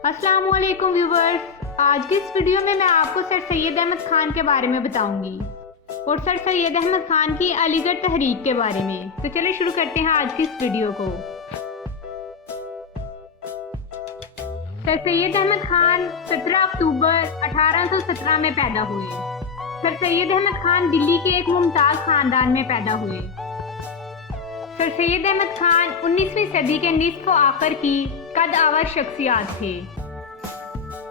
अस्सलामुअलैकुम व्यूवर्स, आज की इस वीडियो में मैं आपको सर सैयद अहमद खान के बारे में बताऊंगी और सर सैयद अहमद खान की अलीगढ़ तहरीक के बारे में। तो चलिए शुरू करते हैं आज की इस वीडियो को। सर सैयद अहमद खान 17 अक्टूबर 1817 में पैदा हुए। सर सैयद अहमद खान दिल्ली के एक मुमताज खानदान में पैदा हुए। सर सैयद अहमद खान 19वीं सदी के निस्फ आखिर की कद आवर शख्सियात थे।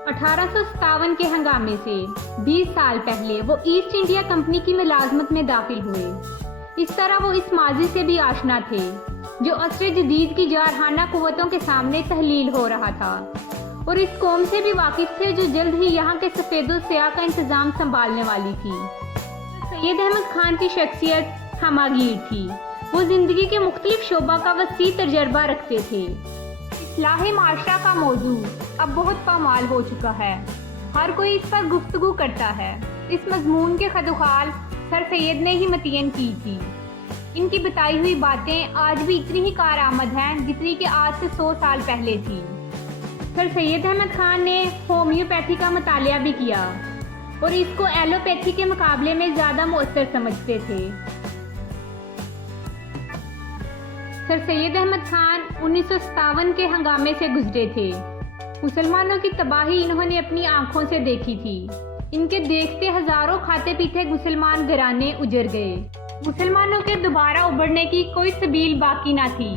1857 के हंगामे से 20 साल पहले वो ईस्ट इंडिया कंपनी की मुलाजमत में दाखिल हुए। इस तरह वो इस माजी से भी आशना थे जो असर जदीद की जारहाना कुव्वतों के सामने तहलील हो रहा था, और इस कौम से भी वाकिफ थे जो जल्द ही यहाँ के सफ़ेदो स्याह का इंतज़ाम संभालने वाली थी। सैयद अहमद खान की शख्सियत हमागीर थी। वो ज़िंदगी के मुख्तलिफ शोबा का वसी तजर्बा रखते थे। इस्लाही माशरा का मौजू अब बहुत पामाल हो चुका है, हर कोई इस पर गुफ्तगू करता है। इस मजमून के खदुखाल सर सैयद ने ही मतीन की थी। इनकी बताई हुई बातें आज भी इतनी ही कारआमद हैं जितनी कि आज से 100 साल पहले थी। सर सैयद अहमद खान ने होम्योपैथी का मुतालिया भी किया और इसको एलोपैथी के मुकाबले में ज़्यादा मुअस्सर समझते थे। सर सैयद अहमद खान 1957 के हंगामे से गुजरे थे। मुसलमानों की तबाही इन्होंने अपनी आंखों से देखी थी। इनके देखते हजारों खाते पीते मुसलमान घराने उजड़ गए। मुसलमानों के दोबारा उभरने की कोई सबील बाकी ना थी।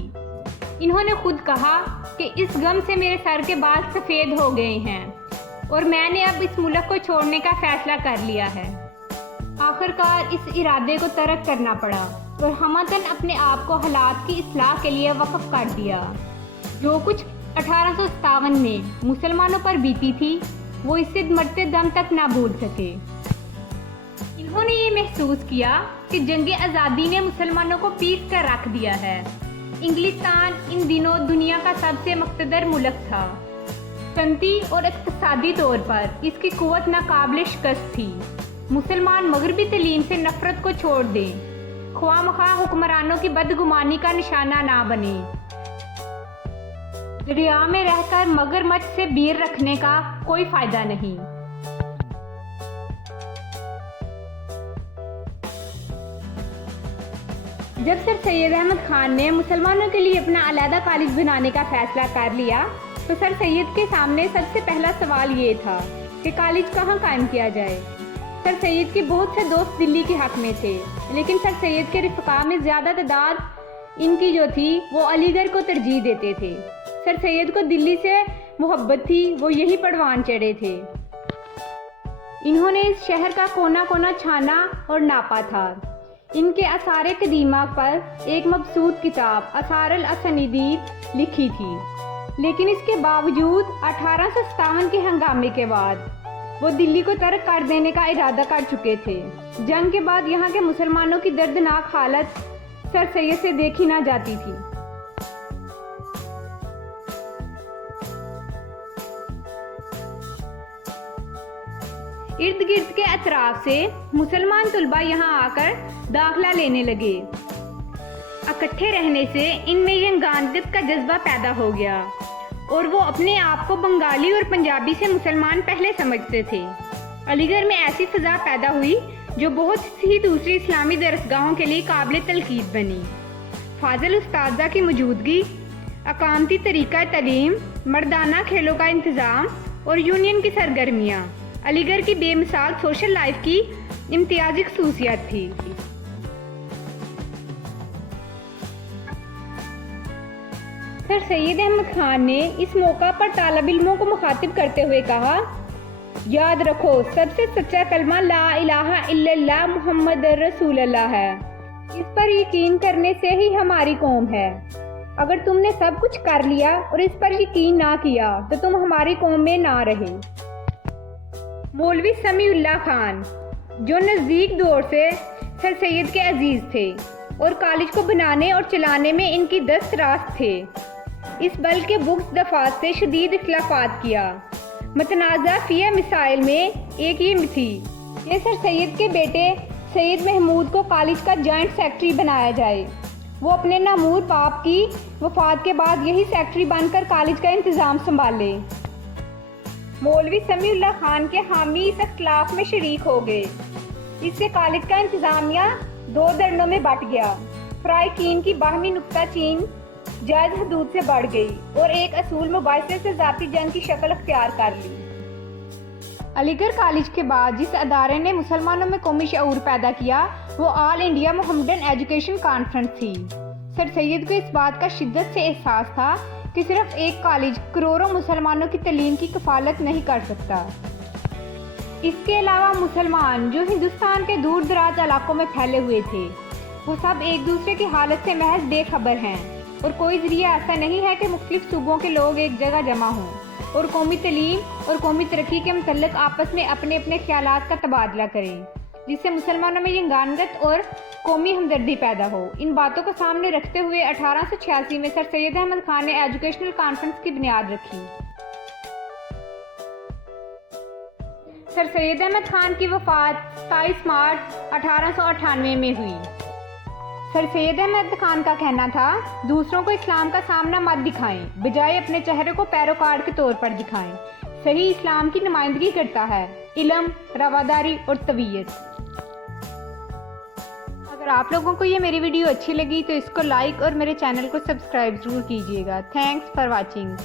इन्होंने खुद कहा कि इस गम से मेरे सर के बाल सफ़ेद हो गए हैं और मैंने अब इस मुल्क को छोड़ने का फैसला कर लिया है। आखिरकार इस इरादे को तर्क करना पड़ा और हमतन अपने आप को हालात की इस्लाह के लिए वक़्फ़ कर दिया। जो कुछ 1857 में मुसलमानों पर बीती थी वो इससे मरते दम तक ना भूल सके। इन्होंने ये महसूस किया कि जंग आज़ादी ने मुसलमानों को पीस कर रख दिया है। इंग्लिस्तान इन दिनों दुनिया का सबसे मुक़्तदर मुल्क था। सनती और इक़्तिसादी तौर पर इसकी क़ुव्वत नाकाबिल शिकस्त थी। मुसलमान मगरबी तलीम से नफ़रत को छोड़ दें, ख्वामख्वाह हुक्मरानों की बदगुमानी का निशाना ना बने। दरिया में रहकर मगरमच्छ से बीर रखने का कोई फायदा नहीं। जब सर सैयद अहमद खान ने मुसलमानों के लिए अपना अलहदा कॉलेज बनाने का फैसला कर लिया तो सर सैयद के सामने सबसे पहला सवाल ये था कि कॉलेज कहाँ कायम किया जाए। सर सैयद के बहुत से दोस्त दिल्ली के हक में थे, लेकिन सर सैयद के रिफ़क़ा में ज़्यादा तादाद इनकी जो थी वो अलीगढ़ को तरजीह देते थे। सर सैयद को दिल्ली से मोहब्बत थी, वो यही परवान चढ़े थे। इन्होंने इस शहर का कोना कोना छाना और नापा था। इनके आसार कदीमा पर एक मबसूत किताब आसार अल असनीदीद लिखी थी, लेकिन इसके बावजूद 1857 के हंगामे के बाद वो दिल्ली को तर्क कर देने का इरादा कर चुके थे। जंग के बाद यहाँ के मुसलमानों की दर्दनाक हालत सर सैयद से देखी ना जाती थी। इर्द गिर्द के अतराफ से मुसलमान तुलबा यहाँ आकर दाखिला लेने लगे। इकट्ठे रहने से इनमें यंगानियत का जज्बा पैदा हो गया और वो अपने आप को बंगाली और पंजाबी से मुसलमान पहले समझते थे। अलीगढ़ में ऐसी फ़ज़ा पैदा हुई जो बहुत सी दूसरी इस्लामी दरसगाहों के लिए काबिल तलकीद बनी। फाजिल उस्तादा की मौजूदगी, अकामती तरीक़ा तालीम, मर्दाना खेलों का इंतज़ाम और यूनियन की सरगर्मियाँ अलीगढ़ की बेमिसाल सोशल लाइफ की इम्तियाजी खसूसियत थी। सर सैयद अहमद खान ने इस मौका पर तालिब इल्मों को मुखातिब करते हुए कहा, याद रखो सबसे सच्चा कलमा ला इलाहा इल्लल्लाह मुहम्मद रसूलुल्लाह है। इस पर यकीन करने से ही हमारी कौम है। अगर तुमने सब कुछ कर लिया और इस पर यकीन ना किया तो तुम हमारी कौम में ना रहे। मौलवी समीउल्लाह खान जो नज़दीक दौर से सर सैयद के अजीज़ थे और कॉलेज को बनाने और चलाने में इनकी दस्तरास्त थे, इस बल के बुग्ज़ दफ़ात से शदीद इख्लाफात किया। मतनाज़ा फ़िया मिसाइल में एक ही थी ये सर सैयद के बेटे सैयद महमूद को कॉलेज का जॉइंट सेक्रेटरी बनाया जाए। वो अपने नामूर बाप की वफ़ात के बाद यही सेक्रेटरी बनकर कॉलेज का इंतज़ाम संभाले। मौलवी समीउल्लाह खान के हामी इस अख्तिलाफ में शरीक हो गए। इससे कॉलेज का इंतजामिया दो धरणों में बट गया। फ्राइकीन की बाहमी नुक्ता चीन जायज हदूद से बढ़ गई और एक असूल मुबाहिसे से जाती जंग की शक्ल अख्तियार कर ली। अलीगढ़ कॉलेज के बाद जिस अदारे ने मुसलमानों में कौमी शऊर पैदा किया वो all India Mohammedan education conference थी। सर सैयद को इस बात का शिद्दत से एहसास था कि सिर्फ एक कॉलेज करोड़ों मुसलमानों की तलीम की कफालत नहीं कर सकता। इसके अलावा मुसलमान जो हिंदुस्तान के दूर दराज इलाकों में फैले हुए थे वो सब एक दूसरे की हालत से महज बेखबर हैं और कोई जरिया ऐसा नहीं है कि मुख्तलिफ सूबों के लोग एक जगह जमा हों और कौमी तलीम और कौमी तरक्की के मुतल्लिक़ आपस में अपने अपने ख्यालात का तबादला करें, जिससे मुसलमानों में यंगानगत और कौमी हमदर्दी पैदा हो। इन बातों को सामने रखते हुए 1886 में सर सैयद अहमद खान ने एजुकेशनल कॉन्फ्रेंस की बुनियाद रखी। सर सैयद अहमद खान की वफ़ात 27 मार्च 1898 में हुई। सर सैयद अहमद खान का कहना था, दूसरों को इस्लाम का सामना मत दिखाएं, बजाय अपने चेहरे को पैरोकार के तौर पर दिखाएं। सही इस्लाम की नुमाइंदगी करता है इल्म, रवादारी और तबीयत। अगर आप लोगों को ये मेरी वीडियो अच्छी लगी तो इसको लाइक और मेरे चैनल को सब्सक्राइब ज़रूर कीजिएगा। Thanks for watching.